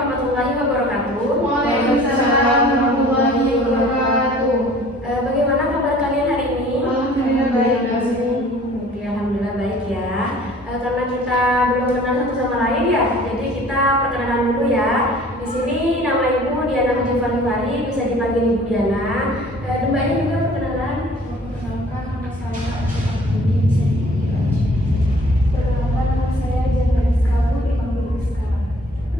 warahmatullahi wabarakatuh. Waalaikumsalam warahmatullahi wabarakatuh. Bagaimana kabar kalian hari ini? Alhamdulillah baik, Asmi. Oke, alhamdulillah baik ya. Karena kita belum kenal satu sama lain ya, jadi kita perkenalan dulu ya. Di sini nama Ibu Diana Hajifari, bisa dipanggil Ibu Diana. Dan Mbaknya juga perkenalan. Perkenalkan nama saya Asmi, bisa dipanggil Aji. Perkenalkan nama saya Jana Rizka, dipanggil Rizka.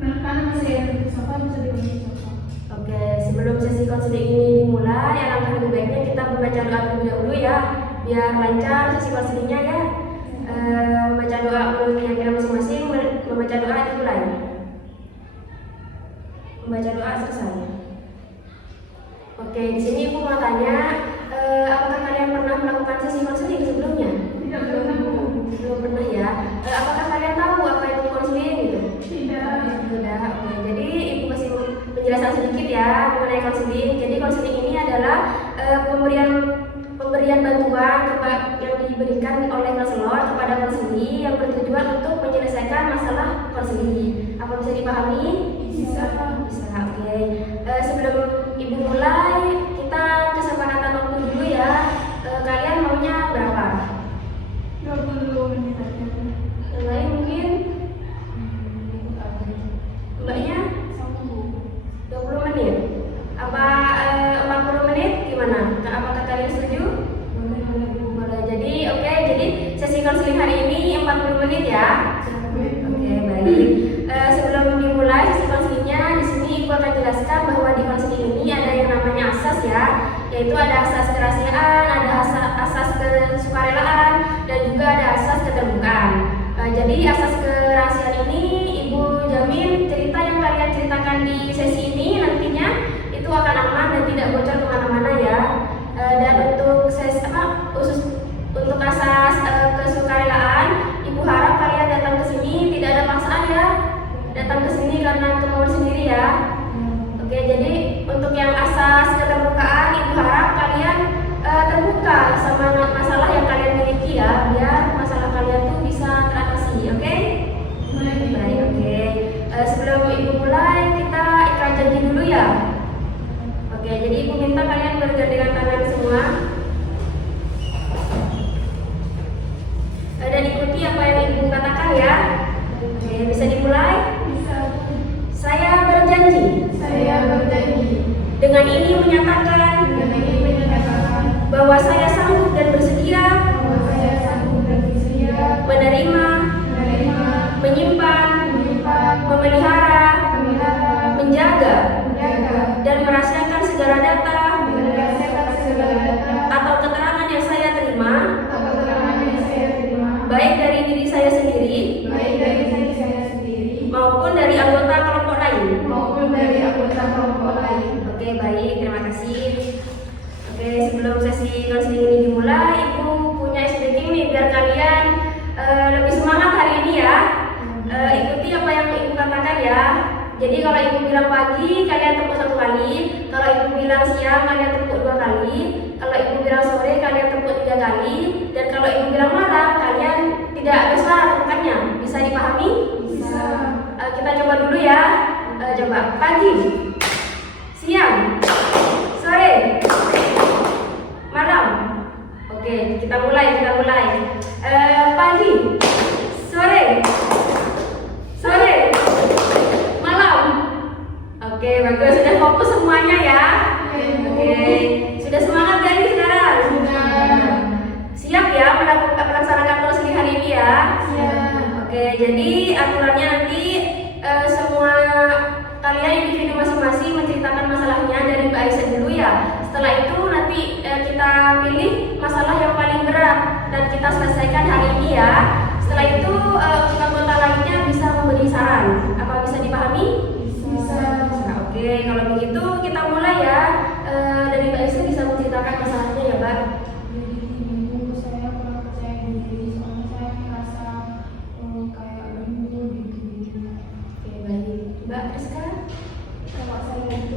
Perkenalkan nama saya Safa, bisa dipanggil Safa. Oke, sebelum sesi konseling ini dimulai, alangkah lebih baiknya kita membaca doa terlebih dahulu ya, biar lancar sesi konselingnya ya. Membaca doa menurut keyakinan masing-masing, membaca doa dimulai. Membaca doa selesai. Oke, di sini Ibu mau tanya, apakah kalian pernah melakukan sesi konseling sebelumnya? Tidak pernah, Bu. Belum pernah ya. Apakah kalian tahu apa itu konseling gitu? Tidak. Tidak. Oke, jadi Ibu kasih penjelasan sedikit ya mengenai konseling. Jadi konseling ini adalah pemberian bantuan yang diberikan oleh konselor kepada konseli yang bertujuan untuk menyelesaikan masalah konseli. Apa bisa dipahami? Bisa. Bisa. Oke. Sebelum Ibu mulai, kita kesepakatan waktu dulu ya. Kalian maunya berapa? 20 menit saja. Yang lain mungkin? Mbaknya? 20 menit. Apa 40 menit gimana? Apakah kalian setuju? Boleh. Jadi sesi konseling hari ini 40 menit ya. Oke, baik. Sebelum dimulai sesi konselingnya, di sini Ibu akan jelaskan bahwa di konseling ini ada yang namanya asas ya, yaitu ada asas kerahasiaan, ada asas kesukarelaan, dan juga ada asas keterbukaan. Jadi asas kerahasiaan ini Ibu jamin cerita yang kalian ceritakan di sesi ini nantinya itu akan aman dan tidak bocor kemana-mana ya. Dan untuk untuk asas kesukarelaan, Ibu harap kalian datang ke sini tidak ada paksaan ya. Datang ke sini karena kemauan sendiri ya. Oke, jadi untuk yang asas keterbukaan, Ibu harap kalian terbuka sama masalah yang kalian miliki ya, biar masalah kalian tuh bisa teratasi. Oke? Baik, oke. Sebelum Ibu mulai, kita ikrar janji dulu ya. Oke, jadi Ibu minta kalian bergandengan tangan semua. Dan ikuti apa yang Ibu katakan ya. Oke, bisa dimulai? Bisa. Saya berjanji dengan ini menyatakan bahwa saya sanggup dan bersedia menerima, menyimpan, memelihara, menjaga, dan merahasiakan segala data atau keterangan yang saya terima, baik dari diri saya sendiri maupun dari anggota kelompok lain. Oke, baik, terima kasih. Oke, sebelum sesi konseling ini dimulai, Ibu punya SDG nih biar kalian lebih semangat hari ini ya. Ikuti apa yang Ibu katakan ya. Jadi kalau Ibu bilang pagi, kalian tepuk 1 kali. Kalau Ibu bilang siang, kalian tepuk 2 kali. Kalau Ibu bilang sore, kalian tepuk 3 kali. Dan kalau Ibu bilang malam, kalian tidak besar tepukannya. Bisa dipahami? Bisa. Kita coba dulu ya. Coba pagi, siang, sore, malam. Oke, kita mulai. Pagi, sore, malam. Oke, bagus. Sudah fokus semuanya ya. Oke, sudah semangat gak nih sekarang? Siap ya melaksanakan konseling hari ini ya? Oke, jadi aturannya nanti semua kalian individu masing-masing menceritakan masalahnya dari Mbak Aisyah dulu ya. Setelah itu nanti kita pilih masalah yang paling berat dan kita selesaikan hari ini ya. Setelah itu anggota lainnya bisa memberi saran. Apa bisa dipahami? Bisa. Oke, kalau begitu kita mulai ya. Dari Mbak Aisyah bisa menceritakan masalahnya ya, Mbak. Saya kurang percaya diri, soalnya saya merasa kayak bingung gitu. Oke, baik. Mbak Rizka? Kalau saya itu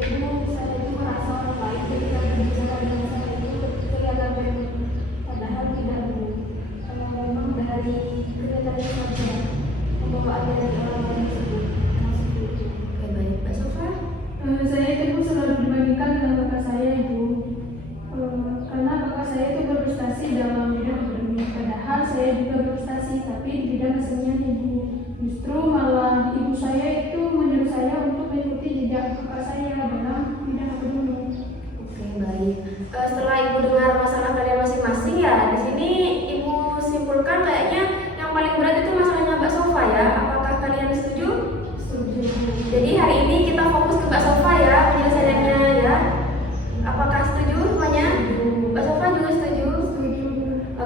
merasa orang lain ketika berbicara dengan saya itu kelihatan remeh, padahal tidak. Memang dari kelihatannya saja pembawaannya dari orang lain tersebut. Oke, baik.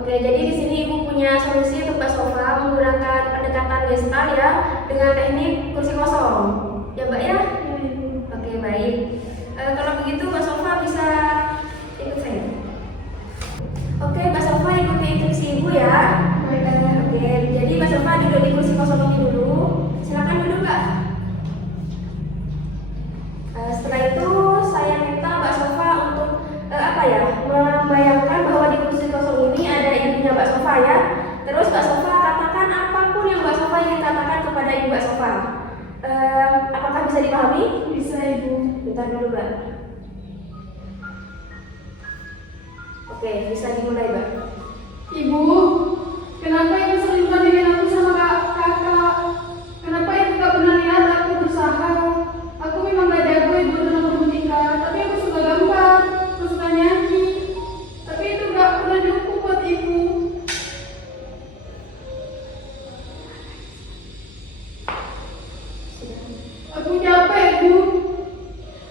Oke, jadi di sini Ibu punya solusi untuk Mbak Sofa menggunakan pendekatan Gestalt ya dengan teknik kursi kosong. Ya Mbak ya? Ya, Ibu. Oke, baik. Kalau begitu Mbak Sofa bisa ikut saya. Oke, Mbak Sofa ikuti instruksi Ibu ya. Oke, jadi Mbak Sofa duduk di kursi kosong ini dulu. Silakan duduk Mbak. Setelah itu saya minta Mbak Sofa untuk membayangkan bahwa di kursi kosong ini ada ibunya Mbak Sofa ya. Terus Mbak Sofa katakan apapun yang Mbak Sofa ingin katakan kepada ibu Mbak Sofa. Apakah bisa dipahami? Bisa, Ibu. Bentar dulu Mbak. Oke, bisa dimulai Mbak. Ibu, kenapa Ibu sering bandingin aku sama kakak? Kenapa Ibu gak pernah lihat aku berusaha? Aku memang gak jago Ibu dalam bermusika, tapi aku suka gambar, aku suka nyanyi. Tapi itu gak pernah cukup buat Ibu. Aku capek, Bu.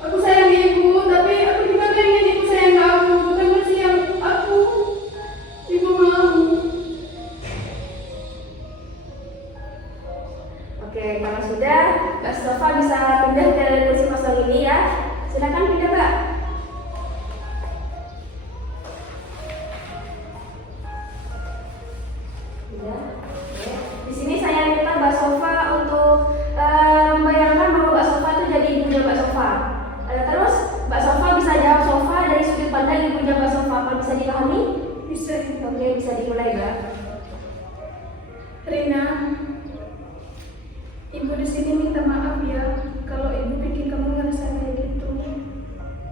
Aku sayang Ibu, tapi aku juga pengen Ibu sayang aku, bukan masih yang aku. Ibu mau. Oke, kalau sudah Mbak Sofa bisa pindah ke kursi kosong ini ya. Silakan pindah Mbak. Pindah. Oke. Di sini saya minta Mbak Sofa untuk membayangkan bahwa Mbak Sofa itu jadi ibunya Mbak Sofa. Terus Mbak Sofa bisa jawab Sofa dari sudut pandang ibunya Mbak Sofa. Apa bisa dipahami? Bisa, Ibu. Oke, bisa dimulai Mbak. Rina, Ibu di sini minta maaf ya kalau Ibu bikin kamu ngerasa kayak gitu.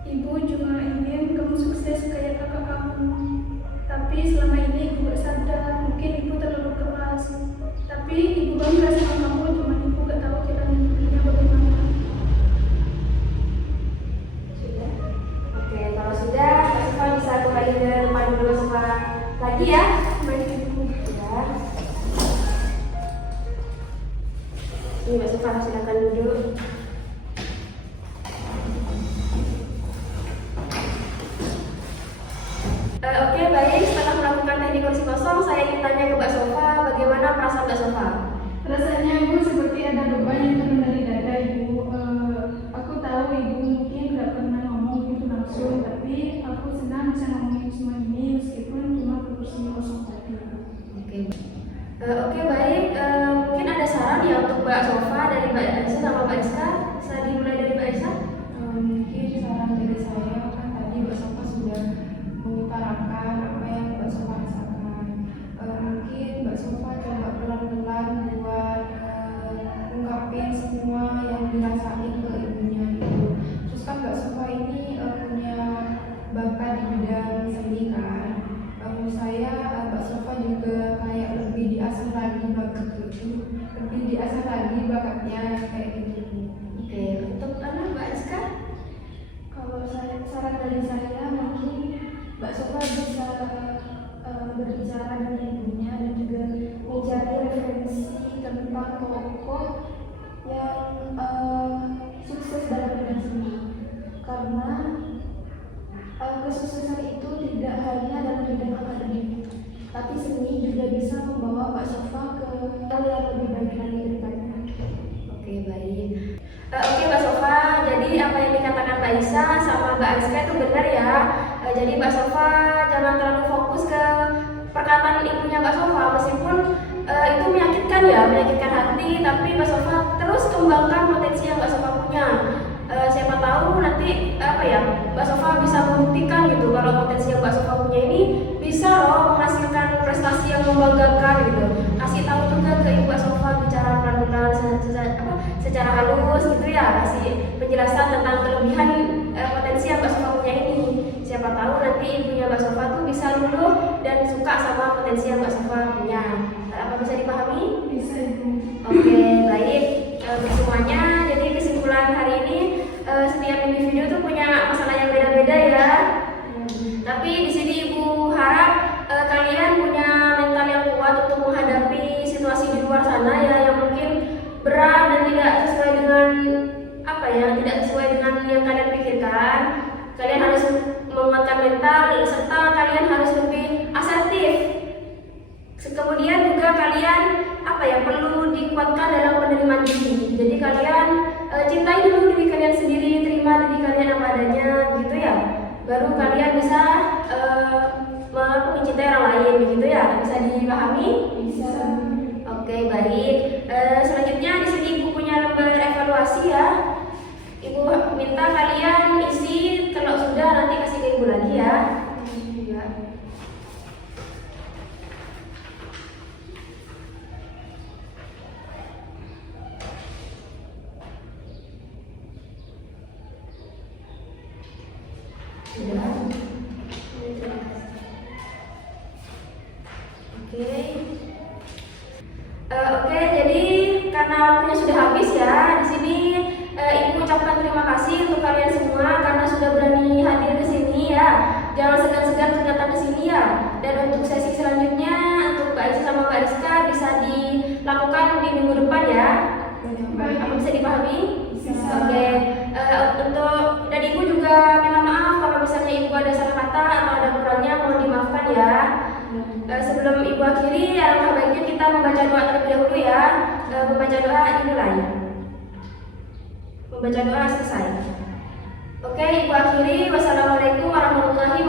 Ibu cuma ingin kamu sukses kayak kakak kamu. Tapi selama ini Ibu gak sadar, mungkin Ibu terlalu keras. Tapi Ibu bangga sama kamu, cuma Ibu gak tahu cara hidupnya bagaimana. Sudah. Oke, kalau sudah Mbak Sofa bisa kembali ke depan dulu Mbak Sofa lagi ya. Baik, Ibu. Ya. Ini Mbak Sofa silakan duduk. Oke, baik. Setelah melakukan teknik kursi kosong, saya ingin tanya ke Mbak Sofa, bagaimana perasaan Mbak Sofa? Rasanya Ibu seperti ada beban yang turun dari dada Ibu. Aku tahu Ibu mungkin gak pernah ngomong gitu langsung, tapi aku senang bisa ngomongin semua ini meskipun cuma kursi kosong tadi. Oke, baik. Mungkin ada saran ya untuk Mbak Sofa dari Mbak Aisyah sama Mbak Iska. Bisa dimulai dari Mbak Aisyah? Mungkin saran dari saya kan tadi Mbak Sofa sudah mengutarakan apa yang Mbak Sofa rasakan. Mungkin Mbak Sofa coba pelan-pelan buat ungkapin semua yang dirasain ke ibunya gitu. Terus kan Mbak Sofa ini punya bakat di bidang seni kan. Saya Mbak Sofa juga kayak lebih diasah lagi bakatnya kayak gitu. Oke, untuk Mbak Iska? Kalau saran dari saya mungkin Mbak Sofa bisa berbicara dengan ibunya dan juga mencari referensi tentang tokoh yang sukses dalam bidang seni, karena kesuksesan itu tidak hanya dalam bidang akademik, tapi seni juga bisa membawa Mbak Sofa ke hal yang lebih baik lagi ke depannya. Oke, baik. Oke Mbak Sofa, jadi apa yang dikatakan Mbak Isa sama Mbak Ariska itu benar ya. Jadi Mbak Sofa jangan terlalu fokus ke perkataan ibunya Mbak Sofa, meskipun itu menyakitkan hati, tapi Mbak Sofa terus kembangkan potensi yang Mbak Sofa punya. Siapa tahu nanti Mbak Sofa bisa membuktikan gitu kalau potensi yang Mbak Sofa punya ini bisa loh menghasilkan prestasi yang membanggakan gitu. Kasih tahu juga ke ibu Mbak Sofa, bicara pelan-pelan secara halus gitu ya, kasih penjelasan tentang kelebihan potensi yang Mbak Sofa punya ini. Siapa tahu nanti ibunya Mbak Sofa tuh bisa luluh dan suka sama potensi yang Mbak Sofa punya. Apa bisa dipahami? Bisa, Ibu. Oke, baik. Untuk semuanya, jadi kesimpulan hari ini setiap individu tuh punya masalah yang beda-beda ya. Tapi di sini Ibu harap kalian punya mental yang kuat untuk menghadapi situasi di luar sana ya, yang mungkin berat dan tidak sesuai dengan tidak sesuai dengan yang kalian pikirkan. Kalian harus menguatkan mental serta kalian harus lebih asertif Kemudian juga kalian perlu dikuatkan dalam penerimaan diri. Jadi kalian cintai dulu diri kalian sendiri, terima diri kalian apa adanya, gitu ya. Baru kalian bisa mencintai orang lain, begitu ya. Bisa dipahami? Bisa. Oke, baik. Selanjutnya di sini Ibu punya lembar evaluasi ya. Ibu minta kalian isi, kalau sudah nanti kasih ke Ibu lagi ya. Iya. Sudah. Oke. Oke, jadi karena waktunya sudah habis ya, di sini Ibu ucapkan terima kasih untuk kalian semua karena sudah berani hadir ke sini ya. Jangan segan-segan untuk datang ke sini ya. Dan untuk sesi selanjutnya untuk Mbak Aisyah sama Mbak Rizka bisa dilakukan di minggu depan ya. Apa bisa dipahami? Bisa. Oke. Untuk dan Ibu juga minta maaf kalau misalnya Ibu ada salah kata atau ada kurangnya, mohon dimaafkan ya. Sebelum Ibu akhiri, alangkah baiknya kita membaca doa terlebih dahulu ya. Membaca doa dimulai. Membaca doa selesai. Oke, Ibu akhiri. Wassalamualaikum warahmatullahi